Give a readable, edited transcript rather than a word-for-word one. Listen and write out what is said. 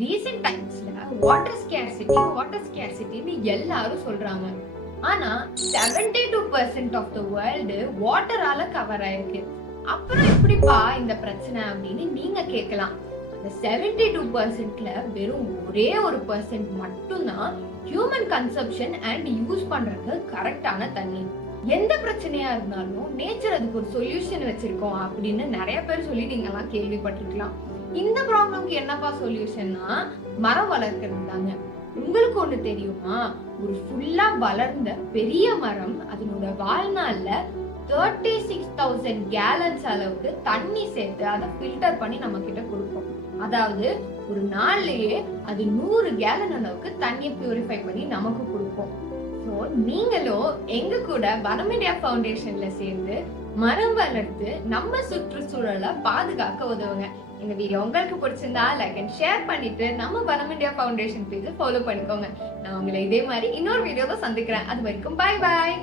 Recent டைம்ஸ்ல water ஸ்கேர்சிட்டின்னு எல்லாரும் சொல்றாங்க. ஆனா 72% ஆஃப் த வேர்ல்டு வாட்டரால கவர் ஆயிருக்கு. அப்புறம் எப்படிப்பா இந்த பிரச்சனை அப்படின்னு நீங்க கேட்கலாம். அந்த 72%ல வெறும் ஒரே ஒரு பர்சன்ட் மட்டும்தான் ஹியூமன் கன்சப்ஷன் அண்ட் யூஸ் பண்றது கரெக்டான தண்ணி. எந்த பிரச்சனையா இருந்தாலும் நேச்சர் அதுக்கு ஒரு சொல்யூஷன் வச்சிருக்கோம் அப்படின்னு நிறைய பேர் சொல்லி நீங்க எல்லாம் கேள்விப்பட்டிருக்கலாம். இந்த ப்ராப்ளம்க்கு என்னப்பா சொல்யூஷன்னா மரம் வளர்க்கறது தாங்க. உங்களுக்கு ஒண்ணு தெரியுமா? ஒரு ஃபுல்லா வளர்ந்த பெரிய மரம் அதனோட வாழ்நாள்ல 36,000 கேலன்ஸ் அளவுக்கு தண்ணி சேர்த்து அதை ஃபில்டர் பண்ணி நம்ம கிட்ட கொடுக்கும். அதாவது ஒரு நாள்லயே அது 100 கேலன் அளவுக்கு தண்ணியை பியூரிஃபை பண்ணி நமக்கு கொடுக்கும். ஸோ நீங்களும் எங்க கூட வனம் இந்தியா ஃபவுண்டேஷன்ல சேர்ந்து மரம் வளர்த்து நம்ம சுற்றுச்சூழலை பாதுகாக்க உதவுங்க. இந்த வீடியோ உங்களுக்கு பிடிச்சிருந்தா லைக் அண்ட் ஷேர் பண்ணிட்டு நம்ம வனம் இந்தியா ஃபவுண்டேஷன் பேஜை ஃபாலோ பண்ணிக்கோங்க. நான் உங்களை இதே மாதிரி இன்னொரு வீடியோல சந்திக்கிறேன். அது வரைக்கும் பாய் பாய்.